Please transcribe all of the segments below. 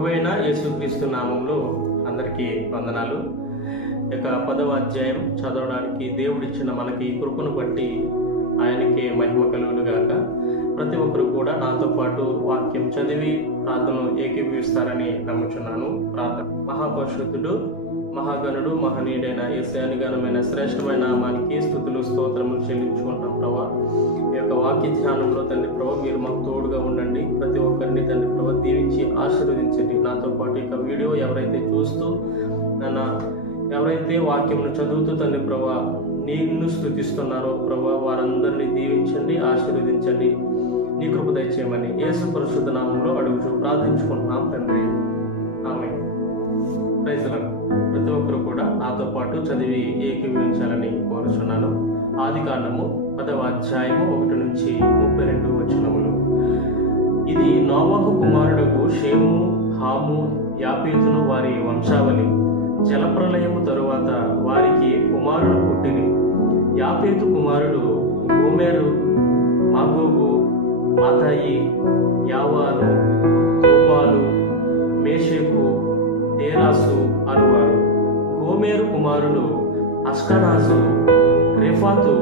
ప్రభువైన యేసుక్రీస్తు నామంలో అందరికీ వందనాలు. ఇక 10వ అధ్యాయం చదవడానికి దేవుడిచ్చిన మనకి కృపను బట్టి ఆయనకే మహిమ కలుగునుగాక. ప్రతి ఒక్కరు కూడా నాతో పాటు వాక్యం చదివి ప్రార్థనలు ఏకీభవిస్తారని నమ్ముచున్నాను. ప్రార్థన. మహాపరిశుద్ధుడు, మహాగణుడు, మహనీయుడైన యేసయ్య ఘనమైన శ్రేష్టమైన నామానికి స్తుతులు స్తోత్రములు చెల్లించుకుంటాం ప్రభా. ఈ యొక్క వాక్య ధ్యానంలో తండ్రి ప్రభా మీరు మాకు తోడుగా ఉండండి. ప్రతి ఒక్కరిని తండ్రి ప్రభా దీవించి ఆశీర్వదించండి. నాతో పాటు ఇక వీడియో ఎవరైతే చూస్తూ ఎవరైతే వాక్యమును చదువుతూ తండ్రి ప్రభా నిన్ను స్తుతిస్తున్నారో ప్రభా వారందరినీ దీవించండి, ఆశీర్వదించండి. నీ కృప దయచేయమని యేసు పరిశుద్ధ నామంలో అడుగుచూ ప్రార్థించుకుంటున్నాం తండ్రి. ఆమేన్. Praise the lord. ప్రతి ఒక్కరు కూడా నాతో పాటు చదివి ఏకీభవించాలని కోరుచున్నాను. ఆదికాండము 10వ అధ్యాయము 1 నుంచి 32 వచనములు. ఇది నోవహు కుమారులకు షేము, హాము, యాపేతును వారి వంశావళి. జలప్రలయము తరువాత వారికి కుమారులు పుట్టిరి. యాపేతు కుమారుడు గోమెరు, మాగోగు, మాతాయి, యావాను, తూబాలు, మేషేకు, తేరాసు అనువారు. గోమెరు కుమారుడు అష్కనాజు, రెఫాతు,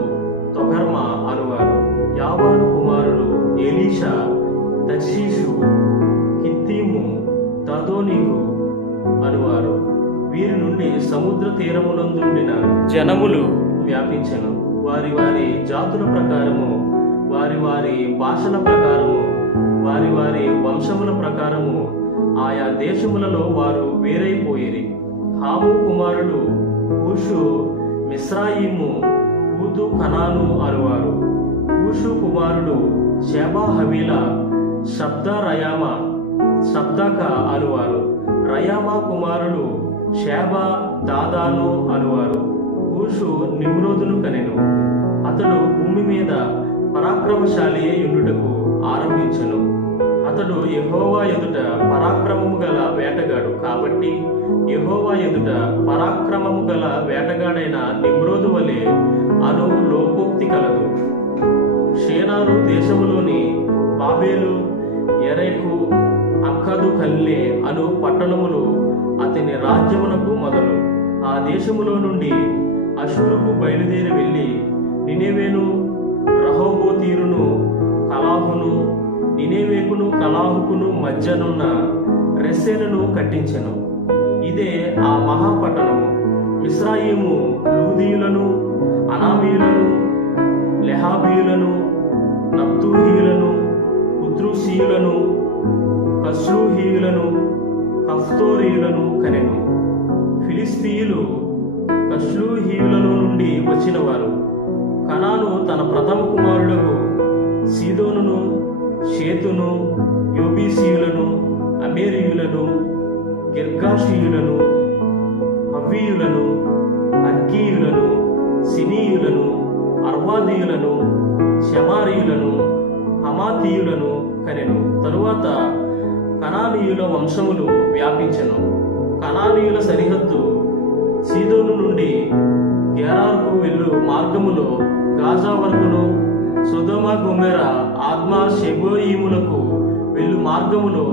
తొగర్మా అనువారు. యావాను కుమారుడు ఎలీషా, తర్షీషు, కిత్తీము, దదోనీకు అనువారు. వీరి నుండి సముద్ర తీరమునందుండిన జనములు వ్యాపించెను. వారి వారి జాతుల ప్రకారము, వారి వారి భాషల ప్రకారము, వారి వారి వంశముల ప్రకారము ఆయా దేశములలో వారు వేరైపోయిరి. హాము కుమారులు కూషు, మిస్రాయిము, పూతు, కనాను అనువారు. కూషు కుమారుడు షేబా, హవీలా, షబ్దా, రయామ, షబ్దాక అనువారు. రయామా కుమారులు షేబా, దాదాను అనువారు. కూషు నిమ్రోదును కనెను. అతడు భూమి మీద పరాక్రమశాలి యుండుటకు ఆరంభించెను. అతడు యెహోవా ఎదుట పరాక్రమము గల వేటగాడు కాబట్టి యెహోవా ఎదుట పరాక్రమము గల వేటగాడైన నిమ్రోదు వలె అను లోకోక్తి కలదు. షేనారు దేశములోని బాబేలు, ఎరేకు, అక్కదు కల్లే అను పట్టణములు అతని రాజ్యమునకు మొదలు. ఆ దేశములో నుండి అషూరుకు బయలుదేరి వెళ్ళి నినెవేను, రహోబోతీరును, కలాహును, నినెవేకును కలాహుకును మధ్యనున్న రెస్సెనును కట్టించెను. ఇదే ఆ మహాపట్టణము. మిస్రాయిము లూదీయులను, అనామీయులను, లెహాబీయులను, నప్తూహీయులను, కుద్రుసీయులను, కస్లూహీయులను, కఫ్తోరీయులను కనెను. ఫిలిస్తీయులు కస్లూహీయులలో నుండి వచ్చినవారు. కనాను తన ప్రథమ కుమారులకు సీదోనును, షేతును, యోబీసీయులను, అమేరీయులను, గిర్గాషీయులను, హవ్వీయులను, అర్కీయులను, సినీయులను, అర్వాదీయులను, షమారీయులను, హమాతీయులను కనెను. తరువాత కనానీయుల వంశములు వ్యాపించెను. కనానీయుల సరిహద్దు సీదోను నుండి గెరారుకు వెళ్ళు మార్గములో గాజా వరకును, సొదొమ, గొమొర్రా, ఆద్మా, షెబోయీములకు వెళ్ళు మార్గములో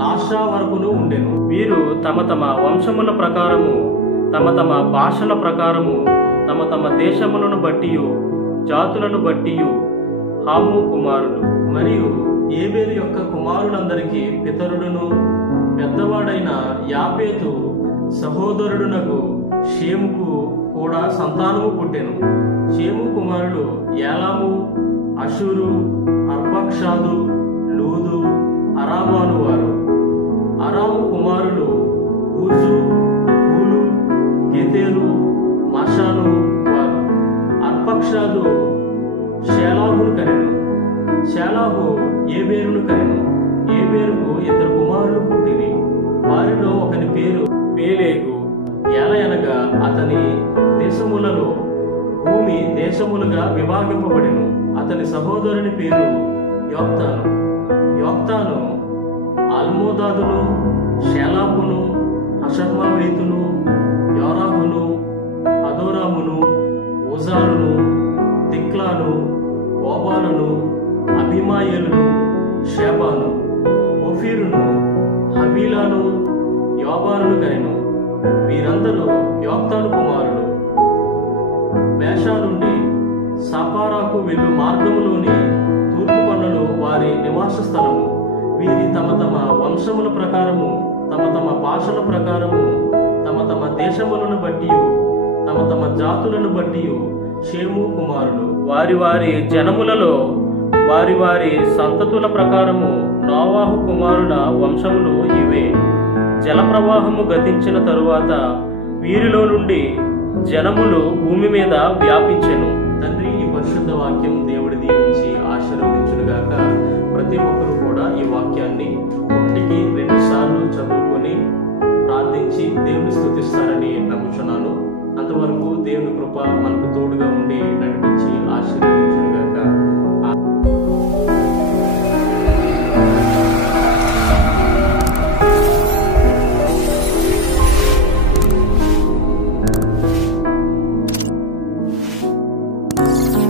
లాషా వరకును ఉండెను. వీరు తమ తమ వంశముల ప్రకారము, తమ తమ భాషల ప్రకారము, తమ తమ దేశములను బట్టియు జాతులను బట్టియు హాము కుమారులు. మరియు ఏబేరు యొక్క కుమారులందరికీ పితరుడును పెద్దవాడైన యాపేతు సహోదరుడునకు షేముకు కూడా సంతానము పుట్టెను. షేము కుమారుడు ఏలాము, అషూరు, అర్పక్షాదు, లూదు, అరామాను వారు. అరాము కుమారులు ఊజు, ఊలు, గెతేరు, మషాను వారు. అర్పక్షాదు షేలాహును కనెను. షేలాహు ఏబేరును కనెను. ఏబేరుకు 2 కుమారులు పుట్టిరి. వారిలో ఒకని పేరు పేలేగు. ఏలయనగా అతని దేశములలో భూమి దేశములుగా విభాగింపబడెను. అతని సహోదరుని పేరు యోక్తాను. యోక్తాను అల్మోదాదును, షేలాపును, హషర్మావేతును, యోరాహును, హదోరామును, ఊజాలును, తిక్లాను, ఓబాలును, అభిమాయేలును, షేబాను, ఓఫీరును, హవి హవీలాను యోబారును కనెను. వీరందరూ యోక్తాను కుమారులు. మేషా నుండి సాపారాకు వెళ్ళు మార్గములోని తూర్పు కొండలు వారి నివాస స్థలము. వీరి తమ తమ వంశముల ప్రకారము, తమ తమ భాషల ప్రకారము, తమ తమ దేశములను బట్టి, తమ తమ జాతులను బట్టి షేము కుమారులు. వారి వారి జనములలో వారి వారి సంతతుల ప్రకారము నోవాహు కుమారుల వంశములు ఇవే. జలప్రవాహము గతించిన తరువాత వీరిలో నుండి జనములు భూమి మీద వ్యాపించెను. తండ్రి, ఈ పరిశుద్ధ వాక్యం దేవుడి దీవించి ఆశీర్వదించునుగాక. ప్రతి ఒక్కరూ కూడా ఈ వాక్యాన్ని 1-2 సార్లు చదువుకొని ప్రార్థించి దేవుని స్తుతి